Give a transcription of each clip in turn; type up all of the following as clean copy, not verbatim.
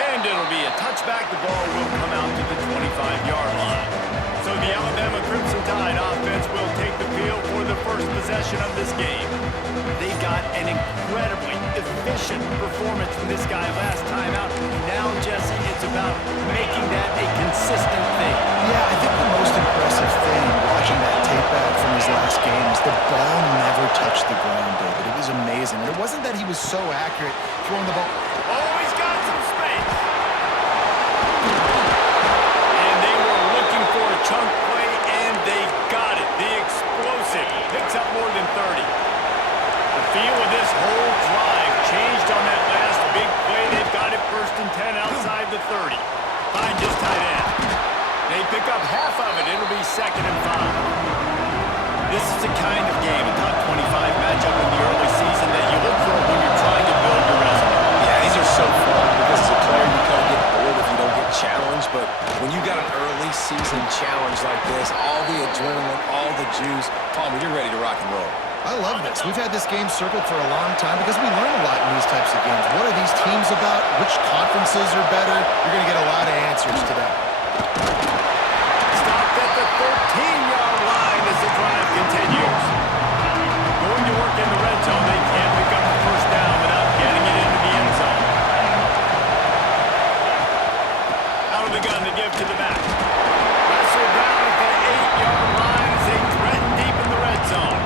And it'll be a touchback. The ball will come out to the 25-yard line. So the Alabama Crimson Tide offense will take the field for the first possession of this game. They got an incredibly efficient performance from this guy last time out. Now, Jesse, it's about making that a consistent thing. Yeah, I think the most impressive thing watching that tape back from his last game is the ball never touched the ground, David. It was amazing. And it wasn't that he was so accurate throwing the ball. Oh, he's got some space. And they were looking for a chunk play, and they got it. The explosive picks up more than 30. The feel of this whole drive changed on that last big play. They've got it 1st and 10 outside the 30. Find his tight end. They pick up half of it. It'll be 2nd and 5. This is the kind of game, a top 25 matchup in the early season that you look for when you're trying to build your resume. Yeah, these are so fun because as a player you kind of get bored if you don't get challenged, but when you got an early season challenge like this, all the adrenaline, all the juice, Palmer, you're ready to rock and roll. I love this. We've had this game circled for a long time because we learn a lot in these types of games. What are these teams about? Which conferences are better? You're going to get a lot of answers today. Stopped at the 13-yard line as the drive continues. Going to work in the red zone. They can't pick up the first down without getting it into the end zone. Out of the gun to give to the back. Wrestled down at the 8-yard line as they threaten deep in the red zone.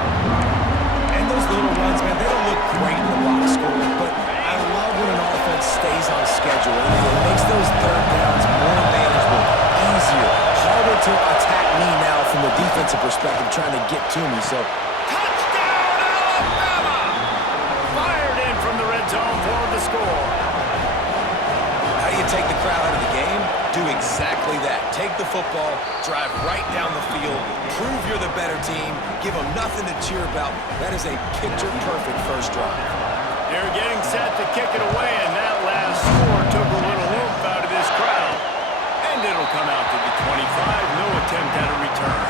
And those little runs, man, they don't look great in the box score, but I love when an offense stays on schedule and it makes those third downs more manageable, easier, harder to attack me now from the defensive perspective trying to get to me. So, touchdown, Alabama! Fired in from the red zone for the score. how do you take the crowd out of the game? Do exactly that. Take the football, drive right down the field, prove you're the better team, give them nothing to cheer about. That is a picture-perfect first drive. They're getting set to kick it away, and that last score took a little oomph out of this crowd. And it'll come out to the 25, no attempt at a return.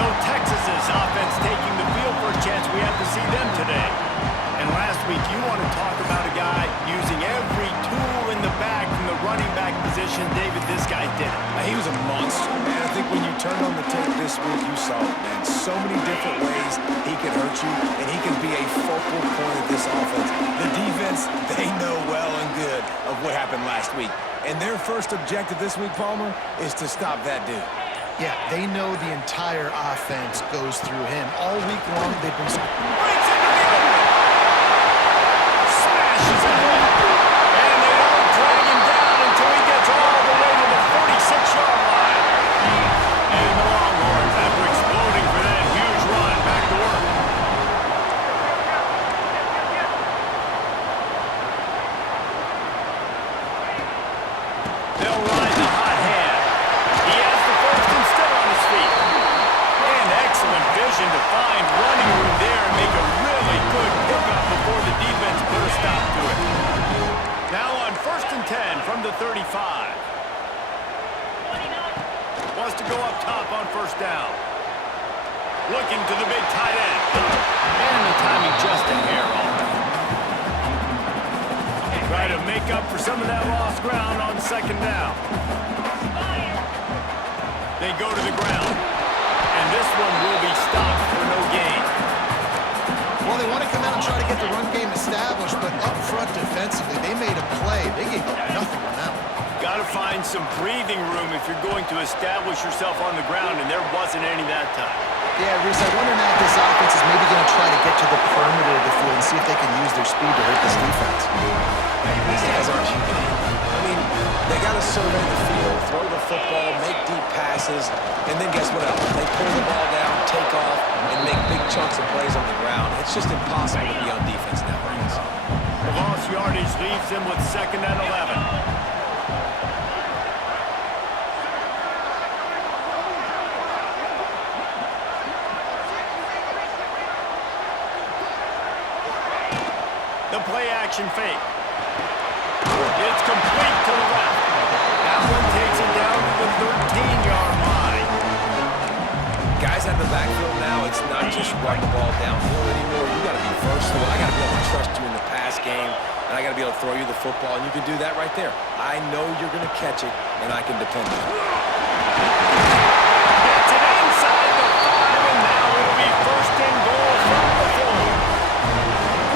So Texas's offense taking the field for a chance. We have to see them today. And last week, you want to talk about a guy using every tool in the bag from the running back position. David, this guy did it. He was a monster, man. I think when you turned on the tape this week, you saw it, man. So many different ways he could hurt you, and he can be a focal point of this offense. The defense, they know well and good of what happened last week. And their first objective this week, Palmer, is to stop that dude. Yeah, they know the entire offense goes through him. All week long, they've been... Breaks into the open. Smashes ahead. And they don't drag him down until he gets all the way to the 46-yard line. And the Longhorns, after exploding for that huge run, back to work. They'll ride the hot hand. He has the first and still on his feet. And excellent vision to find running room there and make a really good pickup before the defense put a stop to it. Now on 1st and 10 from the 35. Wants to go up top on 1st down. Looking to the big tight end. And the timing just a hair off. Try to make up for some of that lost ground on 2nd down. They go to the ground. And this one will be stopped for no gain. Well, they want to come out and try to get the run game established, but up front defensively, they made a play. They gave up nothing on that one. Got to find some breathing room if you're going to establish yourself on the ground, and there wasn't any that time. Yeah, Reese, I wonder now if this offense is maybe going to try to get to the perimeter of the field and see if they can use their speed to hurt this defense. These guys aren't human. I mean, they got to survey the field, throw the football, make deep passes, and then guess what else? They pull the ball down, take off, and make big chunks of plays on the ground. It's just impossible to be on defense nowadays. The lost yardage leaves them with 2nd and 11. The play-action fake. It's complete to the left. That one takes it down to the 13-yard line. Guys out of the backfield now, it's not just run the ball downhill anymore. You got to be versatile. I got to be able to trust you in the pass game. and I got to be able to throw you the football, and you can do that right there. I know you're going to catch it, and I can depend on it. Gets it inside the 5, and now it'll be first and goal from the 4.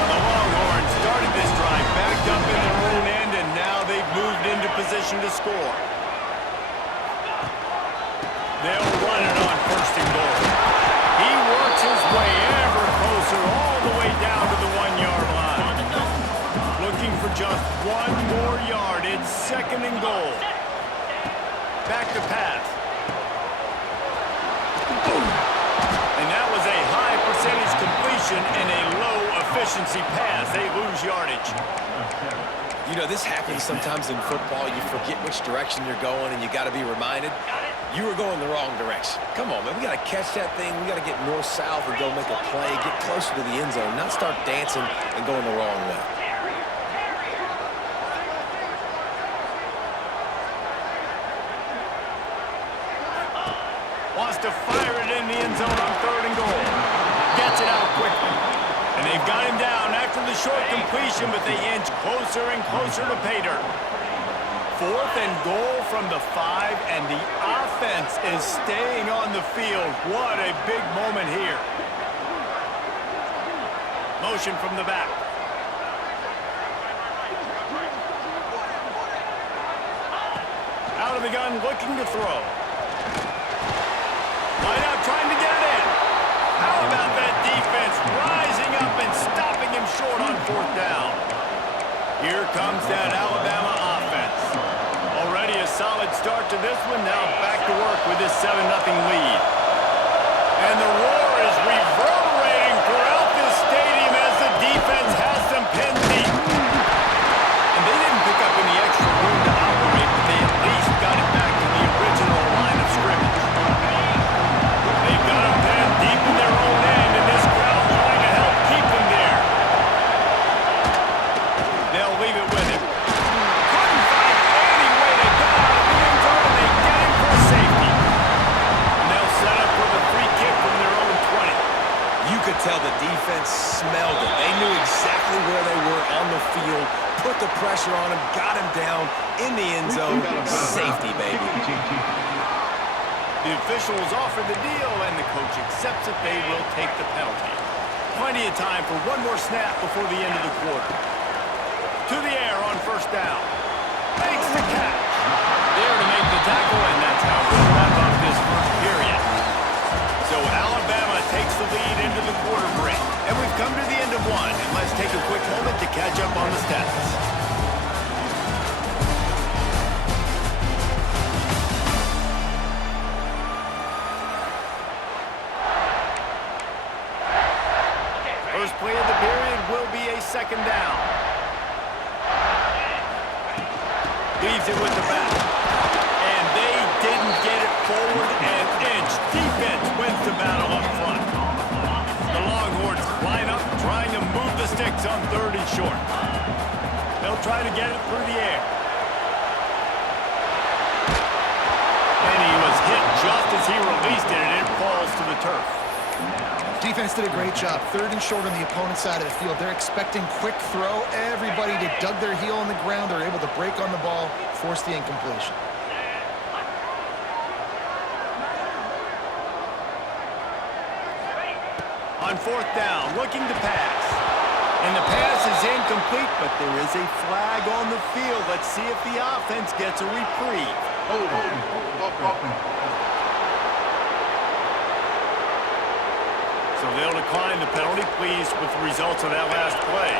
The Longhorns started this drive backed up in their own end, and now they've moved into position to score. They'll run it on first and goal. He works his way ever closer all the way down to the 1-yard line. Looking for just 1 more yard. It's second and goal. Back to pass. And that was a high percentage completion and a low efficiency pass. They lose yardage. You know, this happens sometimes in football. You forget which direction you're going, and you got to be reminded you were going the wrong direction. Come on, man. We got to catch that thing. We got to get north-south and go make a play, get closer to the end zone, not start dancing and going the wrong way. Wants to fire it in the end zone on third and goal. Gets it out quickly. And they've got him down after the short completion, but they inch closer and closer to pay dirt. Fourth and goal from the 5, and the offense is staying on the field. What a big moment here. Motion from the back. Out of the gun, looking to throw. Line out, trying to get it in. How about that defense rising up and stopping him short on fourth down? Here comes that Alabama offense. Already a solid start to this one. Now back to work with this 7-0 lead. And the roar is reverberating throughout this stadium as the defense has them pinned deep. And they didn't pick up any extra room to operate, but they at least got it back to the original line of scrimmage. They've got them pinned deep in their own end, and this crowd trying to help keep them there. They'll leave it with him. Couldn't find any way to get out of the end zone, and they get him for safety. And they'll set up for the free kick from their own 20. You could tell the defense smelled it. They knew exactly where they were on the field, put the pressure on him, got him down in the end zone. Safety, baby. The officials offer the deal, and the coach accepts it. They will take the penalty. Plenty of time for one more snap before the end of the quarter. To the air on first down. Makes the catch. There to make the tackle, and that's how we'll wrap up this first period. So Alabama takes the lead into the quarter break. And we've come to the end of one, and let's take a quick moment to catch up on the stats. First play of the period will be a second down. Leaves it with the back. And they didn't get it forward an inch. Defense wins the battle up front. The Longhorns line up, trying to move the sticks on third and short. They'll try to get it through the air. And he was hit just as he released it, and it falls to the turf. Defense did a great job. Third and short on the opponent's side of the field. They're expecting quick throw. Everybody that dug their heel on the ground are able to break on the ball, force the incompletion. On fourth down, looking to pass. And the pass is incomplete, but there is a flag on the field. Let's see if the offense gets a reprieve. So they'll decline the penalty, pleased with the results of that last play.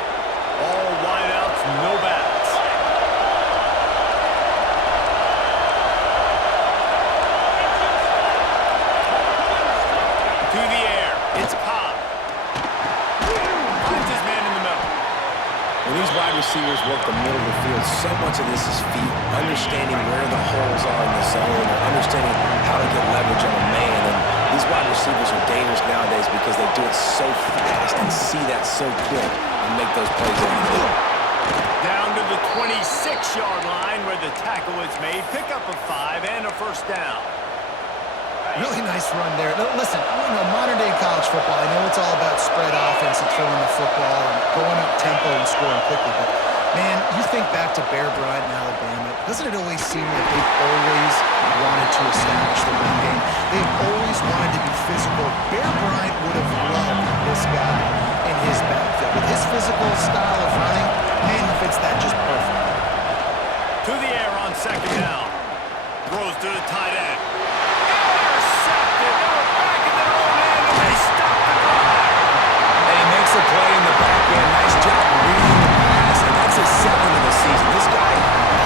All wideouts, no backs. To the air, it's Cobb. Finds his man in the middle. When these wide receivers work the middle of the field, so much of this is feel, understanding where the holes are in the zone, or understanding how to get leverage on a man. And these wide receivers are dangerous nowadays because they do it so fast and see that so quick and make those plays on the middle. Down to the 26-yard line where the tackle is made. Pick up a 5 and a first down. Really nice run there. Listen, modern-day college football, I know it's all about spread offense and throwing the football and going up tempo and scoring quickly, but Man, you think back to Bear Bryant in Alabama, doesn't it always seem like they've always wanted to establish the run game? They've always wanted to be physical. Bear Bryant would have loved this guy in his backfield. With his physical style of running, man, he fits that just perfect. To the air on second down. Throws to the tight end. Intercepted. They were back in their own end, and they stopped the drive. And he makes a play in the back end. Nice job reading the pass, and that's his second of the season. This guy,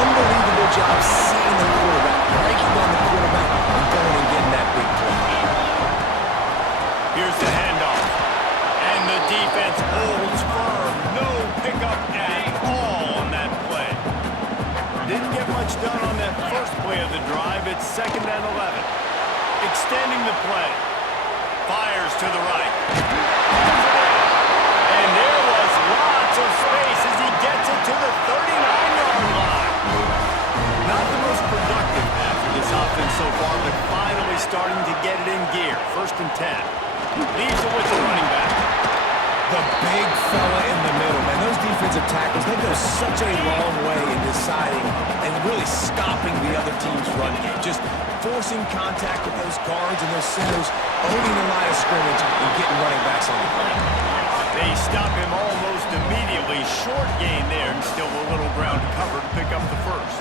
unbelievable job seeing the quarterback, breaking down the quarterback, and going and getting that big play. Here's the handoff. And the defense holds firm. No pickup at all on that play. Didn't get much done on that first play of the drive. It's 2nd and 11. Extending the play. Fires to the right. And there was lots of space as he gets it to the 39-yard line. Not the most productive half of this offense so far, but finally starting to get it in gear. 1st and 10. Leaves it with the running back. The big fella in the middle, man. Those defensive tackles, they go such a long way in deciding and really stopping the other team's run game. Just forcing contact with those guards and those centers, owning the line of scrimmage, and getting running backs on the ground. They stop him almost immediately. Short gain there, and still a little ground to cover to pick up the first.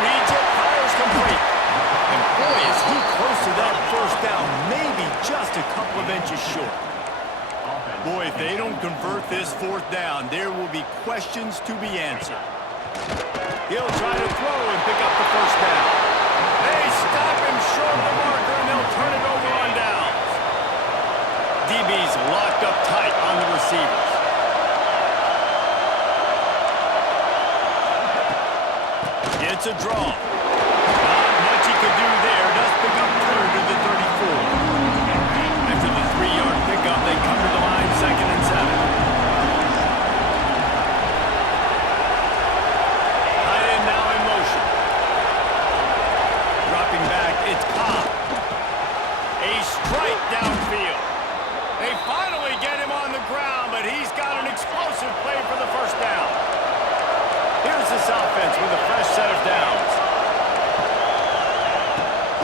Reads it, fires complete. And boy, is he close to that first down. Maybe just a couple of inches short. Boy, if they don't convert this 4th down, there will be questions to be answered. He'll try to throw and pick up the first down. They stop him short of the marker, and they'll turn it over on downs. DB's locked up tight on the receivers. It's a draw. Not much he could do there. Does pick up 2 to the 34. After the 3-yard pickup, they come to the line, 2nd and 7. Tight end now in motion. Dropping back, it's Cobb. A strike downfield. They finally get him on the ground, but he's got an explosive play for the first down. Here's this offense with a fresh set of downs.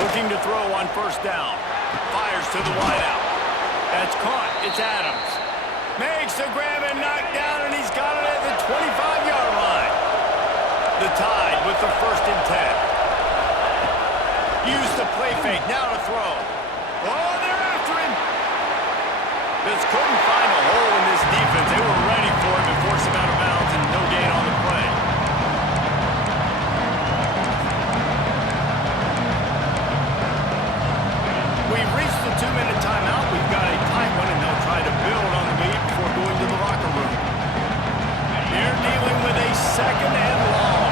Looking to throw on 1st down. Fires to the wideout. That's caught. It's Adams. Makes the grab and knock down, and he's got it at the 25-yard line. The Tide with the 1st and 10. Use the play fake. Now to throw. Oh, they're after him. Just couldn't find a hole in this defense. They were ready for him and forced him out of bounds, and no gain on the play. We've reached the 2-minute timeout. We've got a tight one, and they'll try to build on the lead before going to the locker room. They're dealing with a 2nd and long.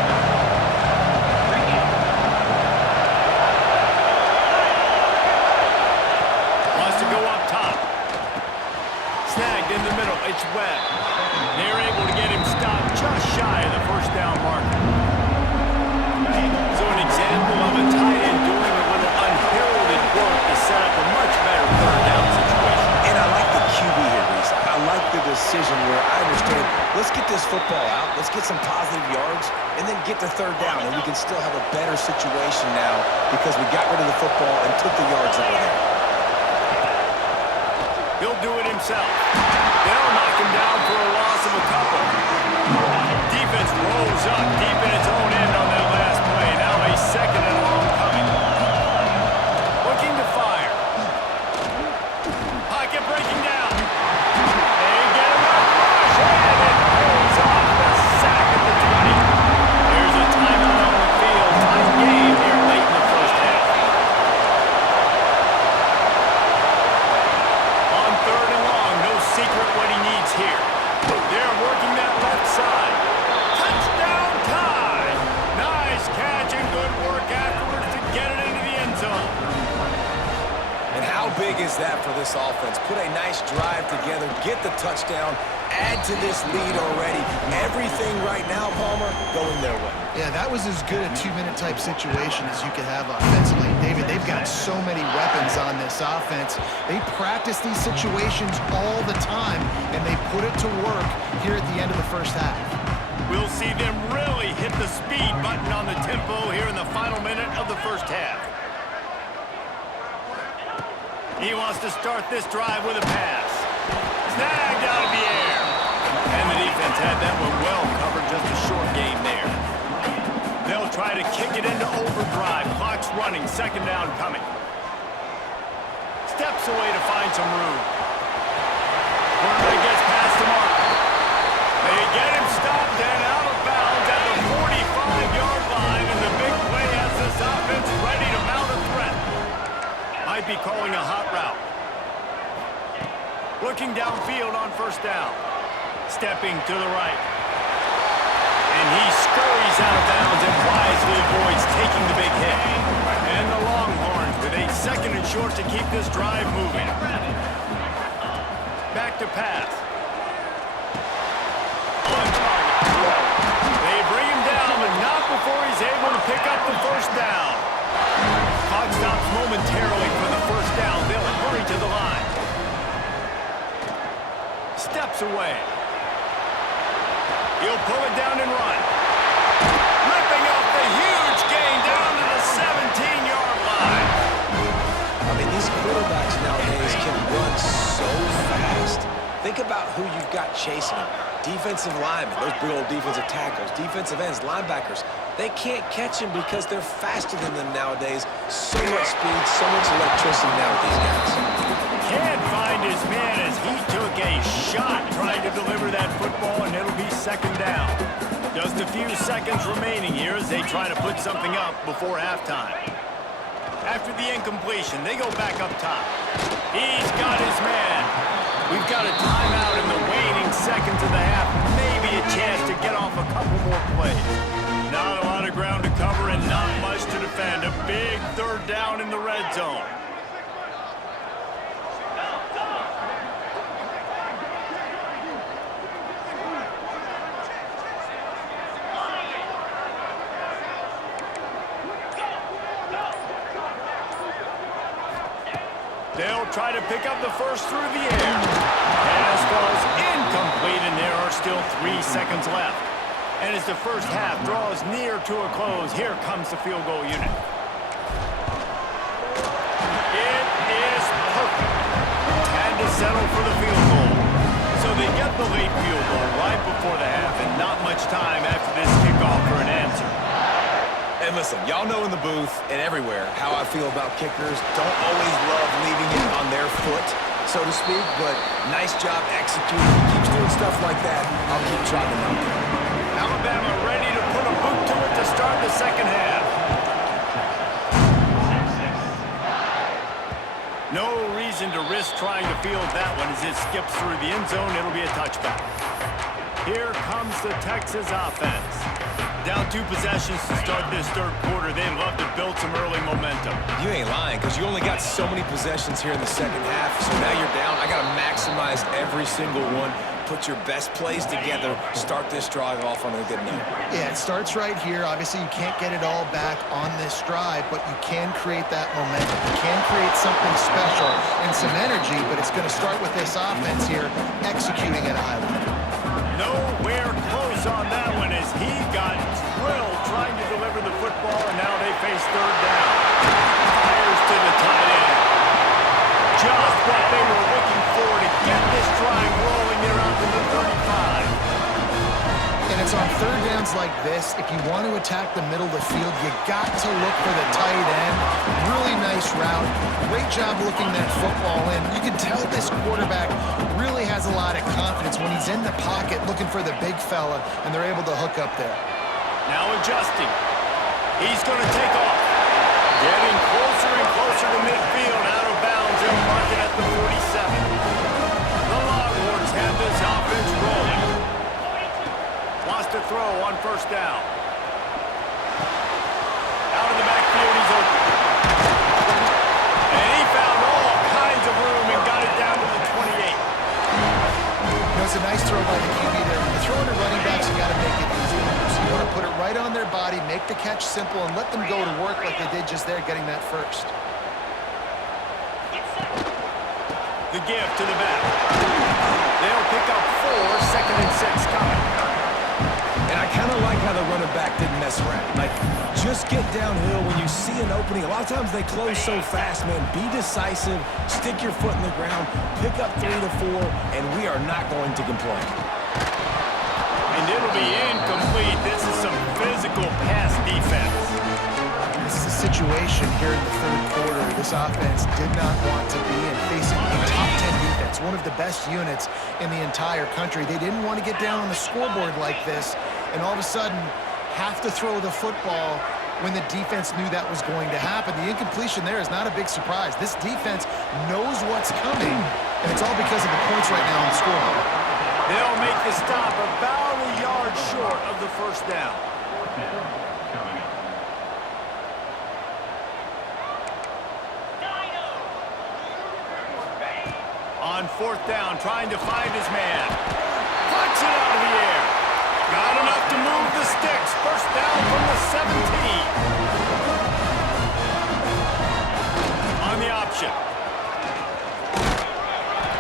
Wants to go up top. Snagged in the middle. It's Webb. They're able to get him stopped just shy of the 1st down marker. So an example of a tight end doing a little unheralded work to set up a much better 3rd down situation. And I like the QB here, Reese. I like the decision where I understand, let's get this football out, let's get some positive yards, and then get to 3rd down, and we can still have a better situation now because we got rid of the football and took the yards over there. He'll do it himself. They'll knock him down for a loss of a couple. Defense rolls up deep in its own end on that last play. Now a 2nd and long coming. Looking to fire. Pocket breaking down. They get him up. And it pulls off the sack at the 20. There's a timeout on the field. Tight game here late in the 1st half. On 3rd and long, no secret what he needs here. They're is that for this offense? Put a nice drive together, get the touchdown, add to this lead already. Everything right now, Palmer, going their way. Yeah, that was as good a two-minute type situation as you could have offensively. David, they've got so many weapons on this offense. They practice these situations all the time, and they put it to work here at the end of the first half. We'll see them really hit the speed button on the tempo here in the final minute of the first half. He wants to start this drive with a pass. Snagged out of the air. And the defense had that one well covered, just a short game there. They'll try to kick it into overdrive. Clock's running, second down coming. Steps away to find some room. Quarterback gets past the mark. They get him stopped and out of bounds at the 45-yard line, and the big play has this offense ready to mount a threat. Might be calling a hot route. Looking downfield on first down. Stepping to the right. And he scurries out of bounds and wisely avoids taking the big hit. And the Longhorns with a second and short to keep this drive moving. Back to pass. On target. They bring him down, but not before he's able to pick up the first down. Clock stops momentarily for the first down. They'll hurry to the line. Steps away. He'll pull it down and run. Ripping off the huge gain down to the 17-yard line. I mean, these quarterbacks nowadays can run so fast. Think about who you've got chasing them. Defensive linemen, those big old defensive tackles, defensive ends, linebackers. They can't catch him because they're faster than them nowadays. So much speed, so much electricity now with these guys. Can't find his man as he took a shot trying to deliver that football, and it'll be second down. Just a few seconds remaining here as they try to put something up before halftime. After the incompletion, they go back up top. He's got his man. We've got a timeout in the waning seconds of the half. Maybe a chance to get off a couple more plays. Not a lot of ground to cover and not much to defend. A big third down in the red zone. They'll try to pick up the first through the air. Pass falls incomplete, and there are still 3 seconds left. And as the first half draws near to a close, here comes the field goal unit. It is perfect. Had to settle for the field goal. So they get the late field goal right before the half, and not much time after this kickoff for an answer. And listen, y'all know in the booth and everywhere how I feel about kickers. Don't always love leaving it on their foot, so to speak, but nice job executing. He keeps doing stuff like that. I'll keep trotting him out there. Alabama ready to put a boot to it to start the second half. No reason to risk trying to field that one as it skips through the end zone. It'll be a touchback. Here comes the Texas offense. Down 2 possessions to start this third quarter. They'd love to build some early momentum. You ain't lying, because you only got so many possessions here in the second half, so now you're down. I got to maximize every single one. Put your best plays together. Start this drive off on a good note. Yeah, it starts right here. Obviously, you can't get it all back on this drive, but you can create that momentum. You can create something special and some energy, but it's going to start with this offense here executing at a high level. Nowhere close on that one as he got drilled trying to deliver the football, and now they face third down. Fires to the tight end. Just what they were looking for to get this drive rolling there out to the 35. And it's on third downs like this, if you want to attack the middle of the field, you got to look for the tight end. Really nice route. Great job looking that football in. You can tell this quarterback really has a lot of confidence when he's in the pocket looking for the big fella, and they're able to hook up there. Now adjusting. He's going to take off. Getting closer and closer to midfield, out of bounds. They'll mark it at the 47. The Longhorns have this offense rolling. Wants to throw on first down. Out of the backfield, he's open. And he found all kinds of was a nice throw by the QB there. When you're throwing to running backs, you got to make it easy. So you want to put it right on their body, make the catch simple, and let them go to work like they did just there, getting that first. The give to the back. They'll pick up 4, 2nd and 6 coming. And I kind of like how the running back didn't mess around. Like, just get downhill when you see an opening. A lot of times they close so fast, man. Be decisive, stick your foot in the ground, pick up 3 to 4, and we are not going to complain. And it'll be incomplete. This is some physical pass defense. This is a situation here in the third quarter this offense did not want to be in, facing a top 10 defense, one of the best units in the entire country. They didn't want to get down on the scoreboard like this, and all of a sudden have to throw the football when the defense knew that was going to happen. The incompletion there is not a big surprise. This defense knows what's coming, and it's all because of the points right now on the scoreboard. They'll make the stop about a yard short of the first down. On 4th down, trying to find his man. Punch it out of the air. Got enough to move the sticks. First down from the 17. On the option.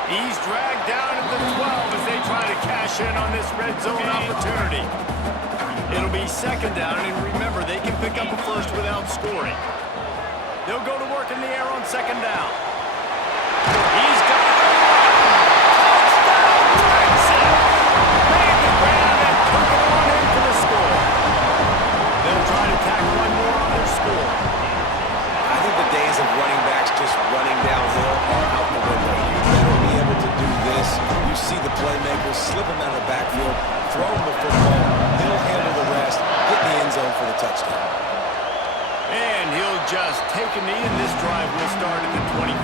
He's dragged down at the 12 as they try to cash in on this red zone opportunity. It'll be 2nd down, and remember, they can pick up a first without scoring. They'll go to work in the air on 2nd down. He's got it. Touchdown, Texas! Made the grab and took it on in for the score. They'll try to tack one more on their score. I think the days of running backs just running downhill are out the window. You better be able to do this. You see the playmakers slip him out of the backfield, throw him the football, he'll handle the rest, get in the end zone for the touchdown. And he'll just take a knee, and this drive will start at the 25.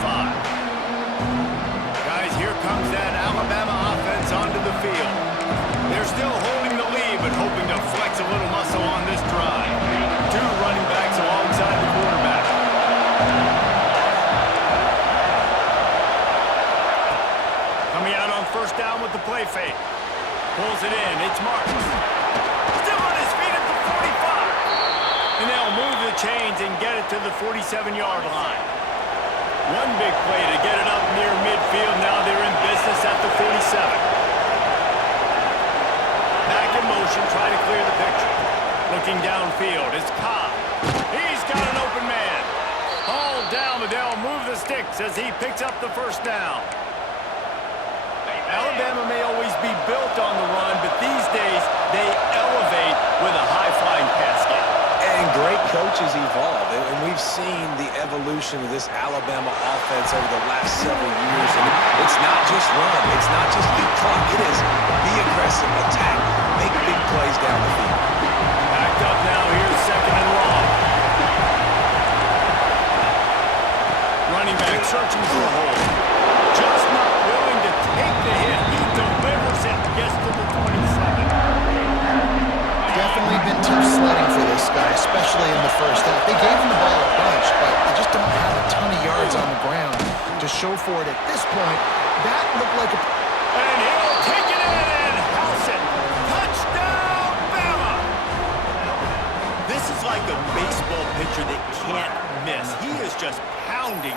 Guys, here comes that Alabama offense onto the field. They're still holding the lead, but hoping to flex a little muscle on this drive. 2 running backs alongside the quarterback. Coming out on 1st down with the play fake. Pulls it in. It's Marks. Still on his feet at the 45. And they'll move the chains and get it to the 47-yard line. One big play to get it up near midfield. Now they're in business at the 47. Back in motion, try to clear the picture. Looking downfield, it's Cobb. He's got an open man. Hauled down, but they'll move the sticks as he picks up the first down. Alabama may always be built on the run, but these days they elevate with a high-flying pass game. And great coaches evolve, and we've seen the evolution of this Alabama offense over the last several years. And it's not just run, it's not just eat clock, it is be aggressive, attack, make big plays down the field. Backed up now, here's 2nd and long. Running back searching for a hole. Just not willing to take the hit. He delivers it, gets to the 27. Definitely been tough sledding for this guy, especially in the first half. They gave him the ball a bunch, but they just don't have a ton of yards on the ground to show for it at this point. That looked like a... And he'll take it in and house it. Touchdown, Bama! This is like a baseball pitcher that can't miss. He is just pounding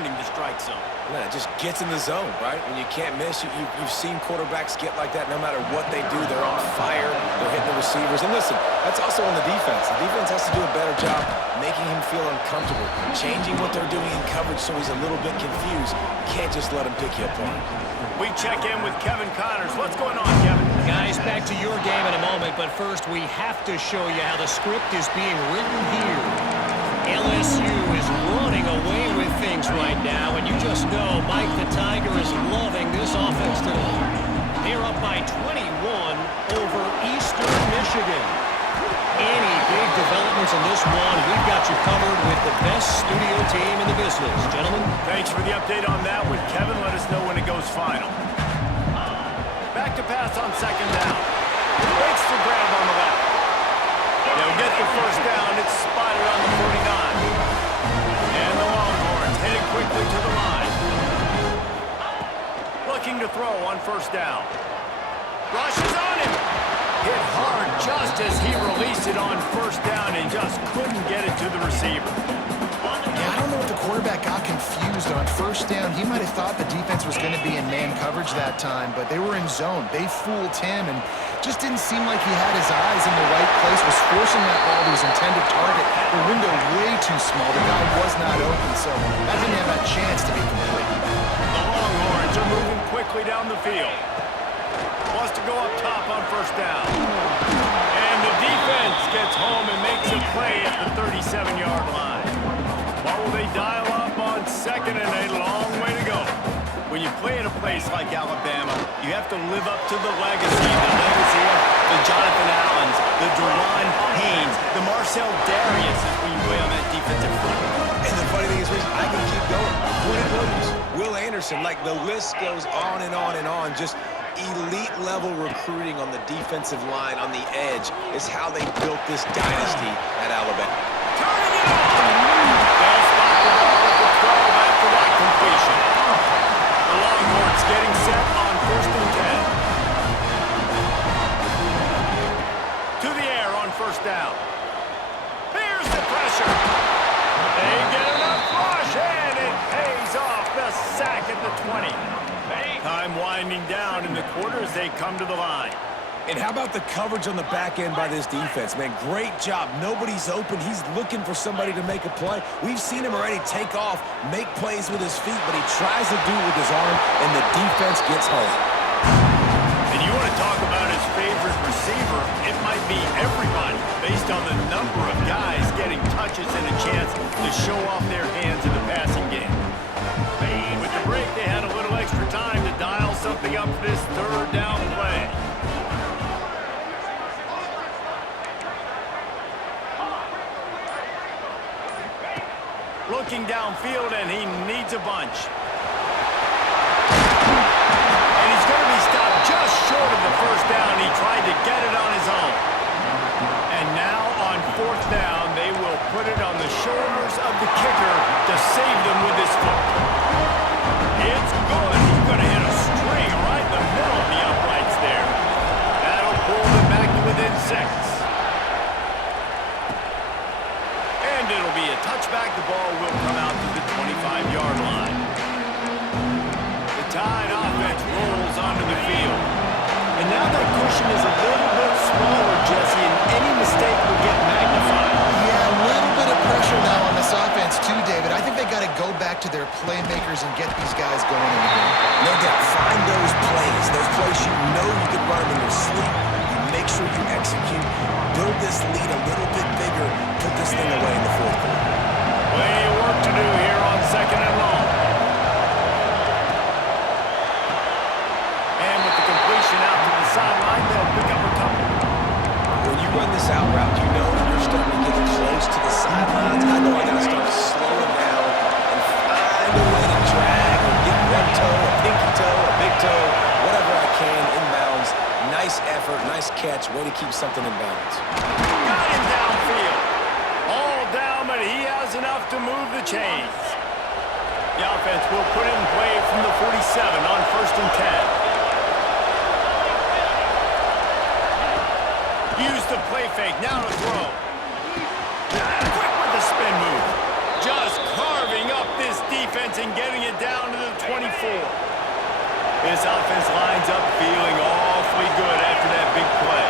the strike zone. Yeah, it just gets in the zone, right? When you can't miss, you've seen quarterbacks get like that no matter what they do. They're on fire. They're hitting the receivers. And listen, that's also on the defense. The defense has to do a better job making him feel uncomfortable, changing what they're doing in coverage so he's a little bit confused. You can't just let him pick you apart. We check in with Kevin Connors. What's going on, Kevin? Guys, back to your game in a moment, but first we have to show you how the script is being written here. LSU is running away with things right now, and you just know Mike the Tiger is loving this offense today. They're up by 21 over Eastern Michigan. Any big developments in this one, we've got you covered with the best studio team in the business. Gentlemen. Thanks for the update on that one, Kevin. Let us know when it goes final. Back to pass on 2nd down. Waits to grab on the left. They'll get the first down. It's spotted on the 49. And the Longhorns heading quickly to the line. looking to throw on first down. Rushes on him. Hit hard just as he released it on first down and just couldn't get it to the receiver. Yeah, I don't know if the quarterback got confused on first down. He might have thought the defense was going to be in man coverage that time, but they were in zone. They fooled him and just didn't seem like he had his eyes in the right place, was forcing that ball to his intended target. The window way too small. The guy was not open, so that didn't have a chance to be complete. The Longhorns are moving quickly down the field. Wants to go up top on first down. And the defense gets home and makes a play at the 37-yard line. What will they dial up on second and a long way to go? When you play in a place like Alabama, you have to live up to the legacy of the Jonathan Allens, the Deron Haynes, the Marcel Dariuses when you play on that defensive front. And the funny thing is, I can keep going. Quinn Williams, Will Anderson, like the list goes on and on and on. Just elite level recruiting on the defensive line, on the edge, is how they built this dynasty at Alabama. Turning it on! They'll spot the ball at the 12 after that completion. The Longhorns getting set on first and 10. To the air on first down. Here's the pressure. They get enough rush, and it pays off the sack at the 20. Time winding down in the quarter as they come to the line. And how about the coverage on the back end by this defense, man? Great job. Nobody's open. He's looking for somebody to make a play. We've seen him already take off, make plays with his feet, but he tries to do it with his arm, and the defense gets home. And you want to talk about his favorite receiver, it might be everybody based on the number of guys getting touches and a chance to show off their hands in the passing game. With the break, they had a little extra time to dial something up for this third down play. Looking downfield, and he needs a bunch. And he's going to be stopped just short of the first down. He tried to get it on his own. And now on fourth down, they will put it on the shoulders of the kicker to save them with his foot. It's good. He's going to hit a string right in the middle of the uprights there. That'll pull them back to within 6. And it'll be a touchback. The ball will come out to the 25-yard line. The Tide offense rolls onto the field. And now that cushion is a little bit smaller, Jesse, and any mistake will get magnified. Yeah, a little bit of pressure now on this offense too, David. I think they got to go back to their playmakers and get these guys going in the game. No doubt. Find those plays you know you can run them in your sleep. You make sure you execute. Build this lead a little bit bigger. Put this thing away in the fourth quarter. Plenty of work to do here on second and long. And with the completion out to the sideline, they'll pick up a couple. When you run this out route, you know you're starting to get close to the sidelines. I know I got to start slowing down and find a way to drag or get one toe, a pinky toe, a big toe, whatever I can inbounds. Nice effort, nice catch, way to keep something in bounds. Got him downfield. All down, but he has enough to move the chains. The offense will put it in play from the 47 on first and 10. Use the play fake, now to throw. Quick with the spin move. Just carving up this defense and getting it down to the 24. This offense lines up feeling awfully good after that big play.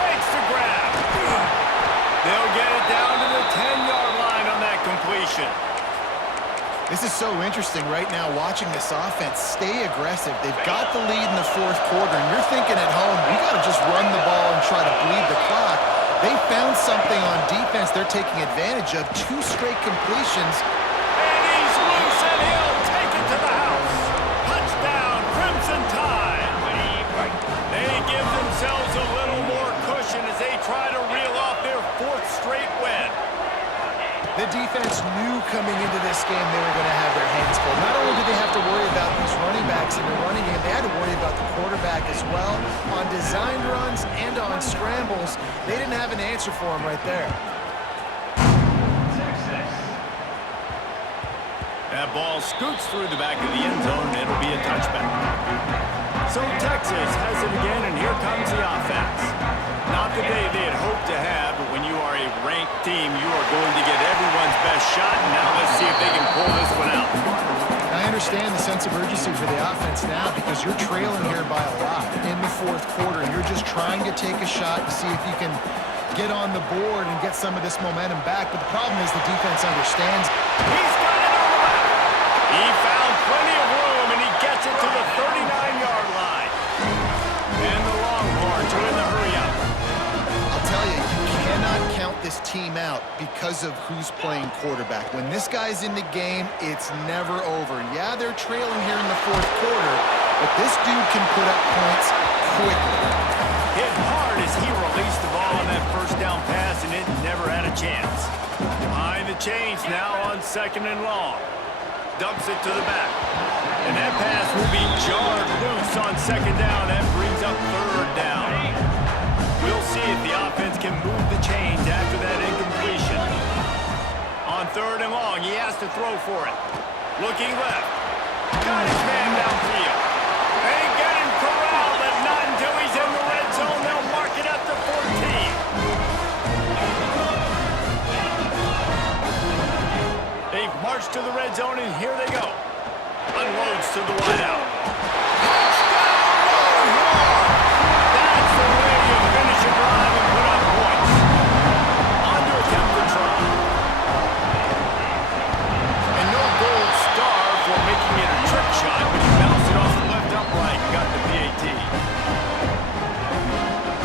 Makes the grab. They'll get it down to the 10-yard line on that completion. This is so interesting right now, watching this offense stay aggressive. They've got the lead in the fourth quarter, and you're thinking at home, we got to just run the ball and try to bleed the clock. They found something on defense they're taking advantage of. 2 straight completions. And he's loose, and he'll take it to the house. Touchdown, Crimson Tide. They give themselves a little more cushion as they try to reel off their 4th straight win. The defense knew coming into this game they were going to have their hands full. Not only did they have to worry about these running backs in the running game, they had to worry about the quarterback as well. On designed runs and on scrambles, they didn't have an answer for him right there. That ball scoots through the back of the end zone, and it'll be a touchback. So Texas has it again, and here comes the offense. Not the day they had hoped to have, but when you are a ranked team, you are going to get everyone's best shot, and now let's see if they can pull this one out. I understand the sense of urgency for the offense now because you're trailing here by a lot in the fourth quarter, and you're just trying to take a shot to see if you can get on the board and get some of this momentum back. But the problem is the defense understands. He's got it on the left. He found plenty of room, and he gets it to the 39-yard line. And the Longhorns are in the hurry-up. I'll tell you, you cannot count this team out because of who's playing quarterback. When this guy's in the game, it's never over. Yeah, they're trailing here in the fourth quarter, but this dude can put up points quickly. Hit hard as he released the ball on that first down pass, and it never had a chance. Behind the chains now on 2nd and long. Dumps it to the back. And that pass will be jarred loose on 2nd down. That brings up 3rd down. We'll see if the offense can move the chains after that incompletion. On 3rd and long, he has to throw for it. Looking left. Got his man downfield. They get him corralled, but not until he's in the red zone. They'll mark it up to 14. They've marched to the red zone, and here they go. Unloads to the wideout. Touchdown, Longhorns! That's the way you finish a drive and put up points. On to attempt the try. And no gold star for making it a trick shot, but he bounced it off the left upright and got the PAT.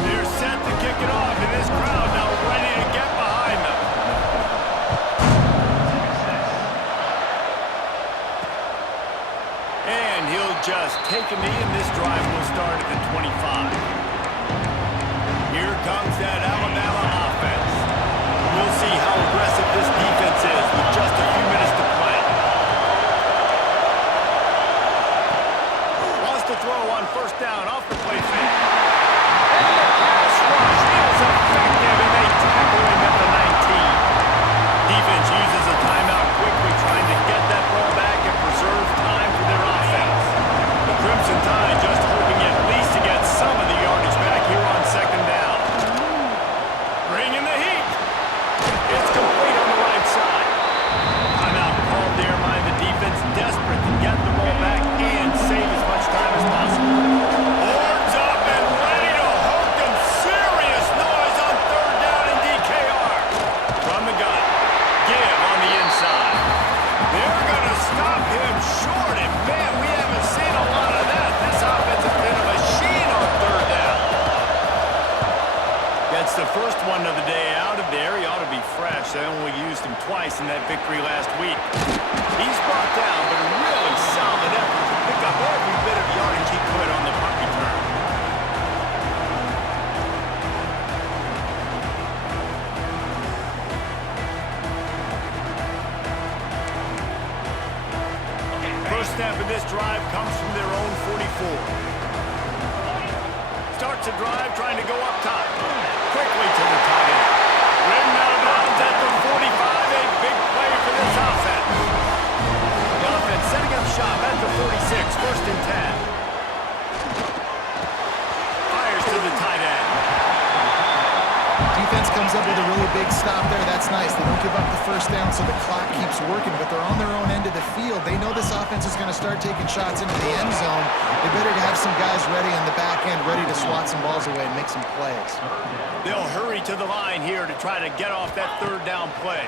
They're set to kick it off, and this crowd now ready to get behind them. And he'll just take a knee, and this drive will start at the 25. Here comes that Alabama offense. We'll see how aggressive this defense is with just a few minutes to play. Wants to throw on 1st down off the play fake. And the pass rush is effective, and they tackle him at the 19. Defense uses a timeout quickly, trying to get that ball back and preserve time for their offense. The Crimson Tide just hoping at least to get some of the yardage back here on 2nd down. Bringing the heat. It's complete on the right side. Timeout called there by the defense, desperate to get the ball back and save as much time as possible. Horns up and ready to hook them. Serious noise on 3rd down and DKR. From the gun. Give on the inside. They're going to stop him short, and man, we haven't seen a lot of that. This offense has been a machine on 3rd down. Gets the first one of the day out of there. He ought to be fresh. They only used him twice in that victory last week. He's brought down, but a really solid effort to pick up every bit of yardage he could on the punt return. First snap of this drive comes from their own 44. Starts a drive trying to go up top. Quickly to the tight end. Ridden out of bounds at the 45. A big play for this offense. The offense setting up shop at the 46. 1st and 10. Fires to the tight end. Defense comes up with a really big stop there. That's nice. They don't give up the 1st down, so the clock keeps working, but they're on their own end of the field. They know this offense is going to start taking shots into the end zone. They better have some guys ready on the back end, ready to swat some balls away and make some plays. They'll hurry to the line here to try to get off that 3rd down play.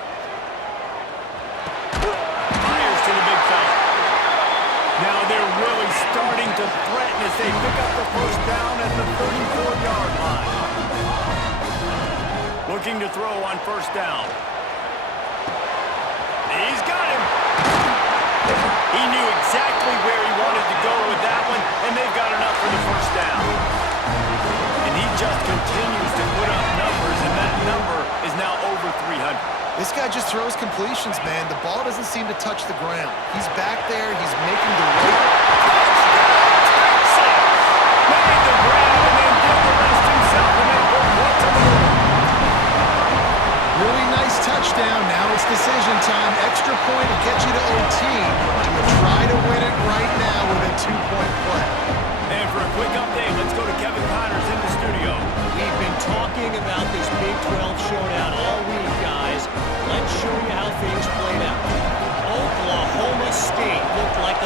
Fires to the big fella. Now they're really starting to threaten as they pick up the 1st down at the 34-yard line. Looking to throw on 1st down. He's got him. He knew exactly where he wanted to go with that one, and they've got enough for the 1st down. And he just continues to put up numbers, and that number is now over 300. This guy just throws completions, man. The ball doesn't seem to touch the ground. He's back there. He's making the right. Touchdown, Texas! Made the grab and then did the rest himself, and then put one to the board. Really nice touchdown. Now it's decision time. Extra point to get you to OT.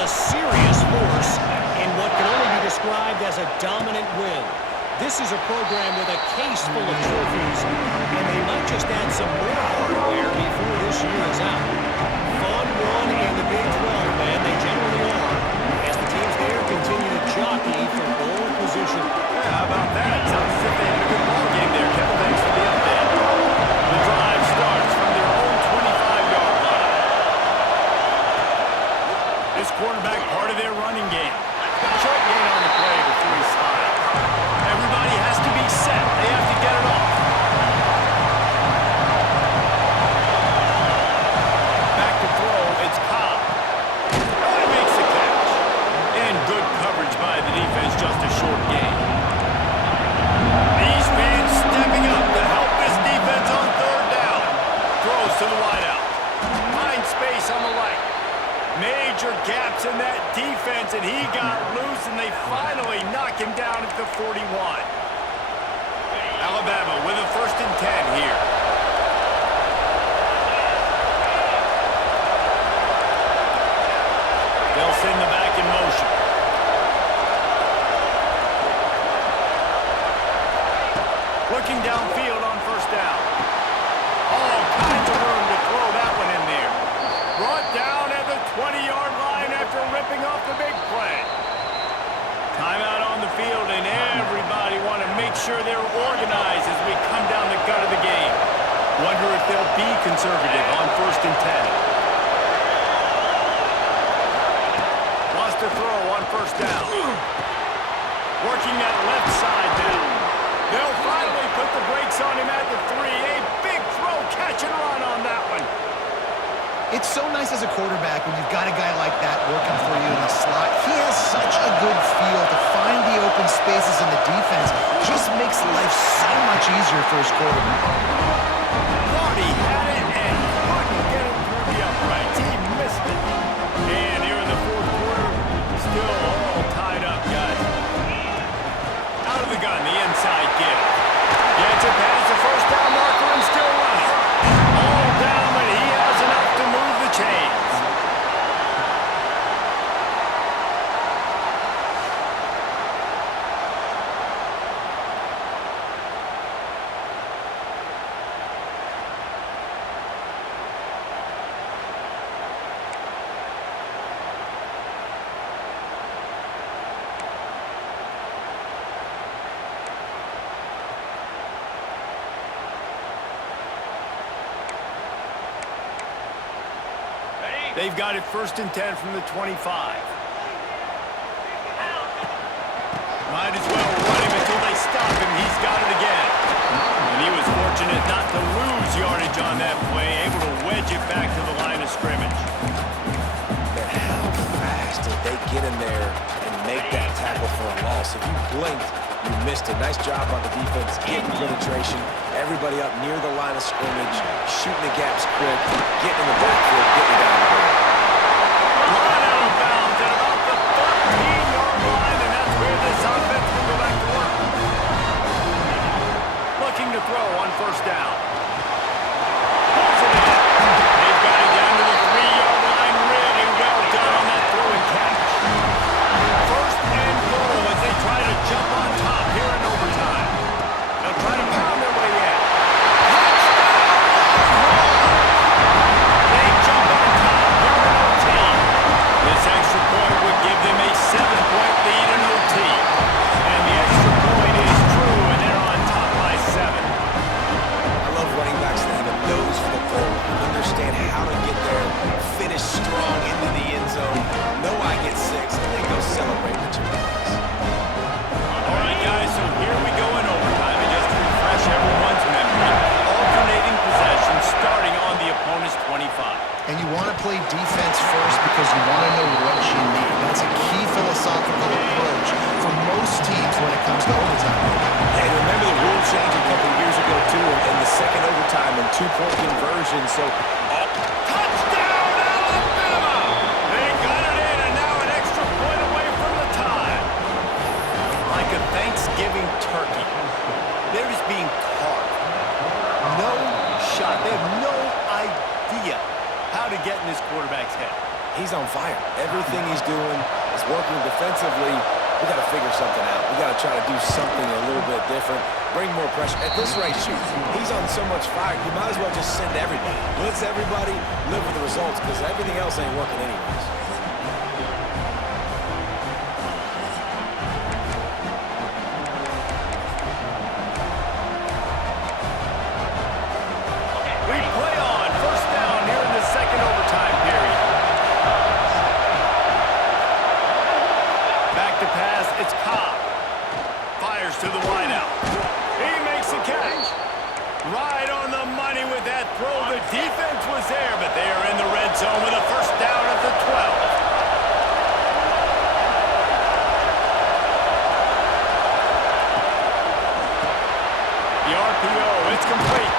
a serious force in what can only be described as a dominant win. This is a program with a case full of trophies, and they might just add some more hardware before this year is out. Fun one in the Big 12, man. They generally are, as the teams there continue to jockey for goal position. Yeah, how about that? Sounds as if they had a good ball game there, Kevin. Thanks for the update. The drive starts from their own 25-yard line. This quarterback part of their running game. Short gain on the play before he slides. Everybody has to be set. They have to get it off. Back to throw. It's Cobb. Oh, he makes the catch. And good coverage by the defense. Just a short gain. These fans stepping up to help this defense on third down. Throws to the wideout. Finds space on the right. Major gaps in that defense, and he got loose, and they finally knock him down at the 41. Alabama with a 1st and 10 here. They'll send the back in motion. Looking downfield on 1st down. All kinds of room to throw that one in there. Brought down at the 20-yard line after ripping off the big play. Timeout on the field, and everybody want to make sure they're organized as we come down the gut of the game. Wonder if they'll be conservative on 1st and 10. Wants to throw on 1st down. Working that left side now. They'll finally put the brakes on him at the 3. A big throw, catch and run on that one. It's so nice as a quarterback when you've got a guy like that working for you in the slot. He has such a good feel to find the open spaces in the defense. Just makes life so much easier for his quarterback. Thought he had it and couldn't get it through the uprights. He missed it. And here in the 4th quarter, still all tied up, guys. Out of the gun, the inside give. Gets it past the 1st down marker and still running. All down, but he has enough to move the chains. They've got it 1st and 10 from the 25. Might as well run him until they stop him. He's got it again. And he was fortunate not to lose yardage on that play, able to wedge it back to the line of scrimmage. Man, how fast did they get in there and make that tackle for a loss? If you blinked, you missed it. Nice job by the defense, getting penetration. Everybody up near the line of scrimmage, shooting the gaps quick, getting in the backfield, getting it down the field. Line out of bounds at about the 13-yard line, and that's where this offense will go back to work. Looking to throw on 1st down. Pulls it in. They've got it down to the 3-yard line. Really well done on that throw and catch. 1st and goal as they try to jump on top here in overtime. They'll try to pound their way in. They jump on top here in OT. This extra point would give them a 7-point lead in OT. And the extra point is true, and they're on top by 7. I love running backs that have a nose for the goal, understand how to get there, finish strong into the end zone, know I get 6, and then go celebrate with your guys. All right, guys, so here we go in overtime. And just to refresh everyone's memory, alternating possession starting on the opponent's 25. And you want to play defense first because you want to know what you need. That's a key philosophical approach for most teams when it comes to overtime. Hey, remember the rule change a couple of years ago, too, in the second overtime and 2-point conversion, so... Touchdown, Alabama! They got it in, and now an extra point away from the tie. Like a Thanksgiving turkey, they're just being carved. No shot. They have no idea how to get in this quarterback's head. he's on fire. Everything he's doing is working defensively. We got to figure something out. We got to try to do something a little bit different, bring more pressure. At this rate, shoot, he's on so much fire, you might as well just send everybody. Blitz everybody, live with the results, because everything else ain't working anyways. We play on. First down here in the second overtime period. Back to pass, it's Cobb. Fires to the wideout. He makes the catch. Right on the money with that throw. The defense was there, but they are in the red zone with a first down at the 12. The RPO, it's complete.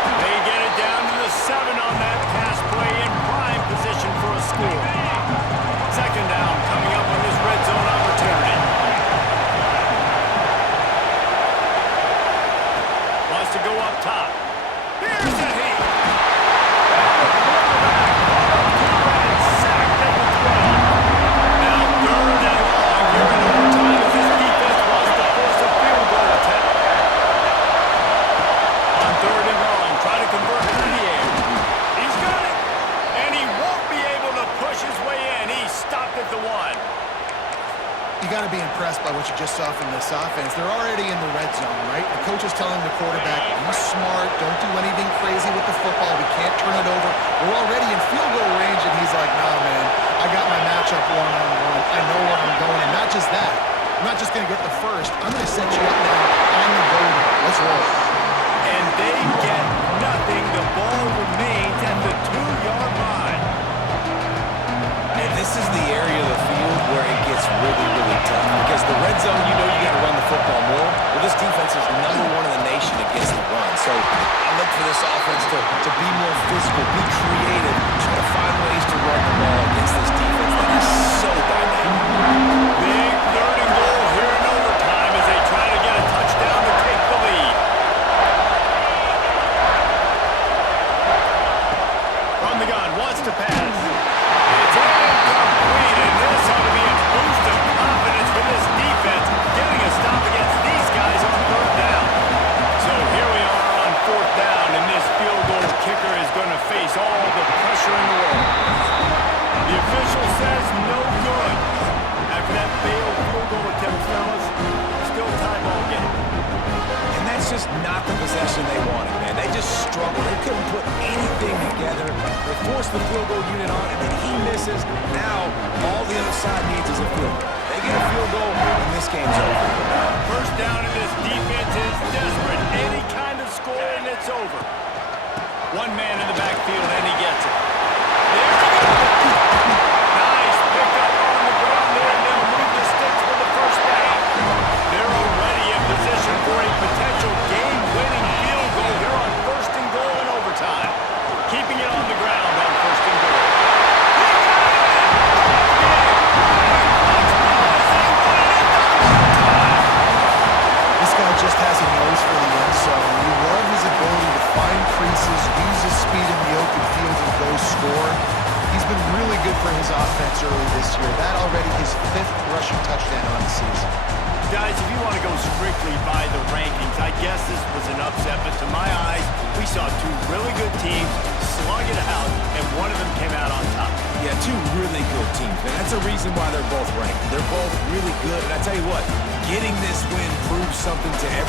They get it down to the 7 on that pass play in prime position for a score. Second down coming up on this red zone opportunity. Wants to go up top. Here's a heat. And the quarterback caught up to and sacked at the 12. Now third and long here in overtime as this defense wants to force a field goal attempt. On third and long, try to convert through the air. He's got it. And he won't be able to push his way in. He stopped at the 1. You got to be impressed by what you just saw from this offense. They're already in the red zone, right? The coach is telling the quarterback, be smart, don't do anything crazy with the football. We can't turn it over. We're already in field goal range, and he's like, nah, man, I got my matchup one-on-one. I know where I'm going, and not just that. I'm not just going to get the first. I'm going to set you up now on the goal line. Let's roll. And they get nothing. The ball remains at the 2-yard line. And this is the area of the field where it gets really, really tough. Because the red zone, you know you got to run the football more. Well, this defense is #1 in the nation against the run. So I look for this offense to be more physical, be creative, try to find ways to run the ball against this defense that is so dynamic. Big third and goal here in overtime as they try to get a touchdown to take the lead. From the gun, wants to pass. It's incomplete, and this ought to be a boost of confidence for this defense, getting a stop against these guys on third down. So here we are on fourth down, and this field goal kicker is going to face all the pressure in the world. The official says no good. After that failed field goal attempt, fellas, still tie ball game. And that's just not the possession they wanted, man. They just struggled. They couldn't put anything together. They forced the field goal unit on, and then he misses. Now, all the other side needs is a field goal. They get a field goal, and this game's over. First down, and this defense is desperate. Any kind of score, and it's over. One man in the backfield, and he gets it. There we go. Nice pickup on the ground there, and then move the sticks for the first down. They're already in position for a potential game-winning field goal here on first and goal in overtime. Keeping it on the ground on first and goal. This guy just has a nose for the end zone. You love his ability to find creases, use his speed in the open field, and go score. He's been really good for his offense early this year. That already his 5th rushing touchdown on the season. Guys, if you want to go strictly by the rankings, I guess this was an upset, but to my eyes, we saw two really good teams slug it out, and one of them came out on top. Yeah, two really good teams, man. That's the reason why they're both ranked. They're both really good, and I tell you what, getting this win proves something to everyone.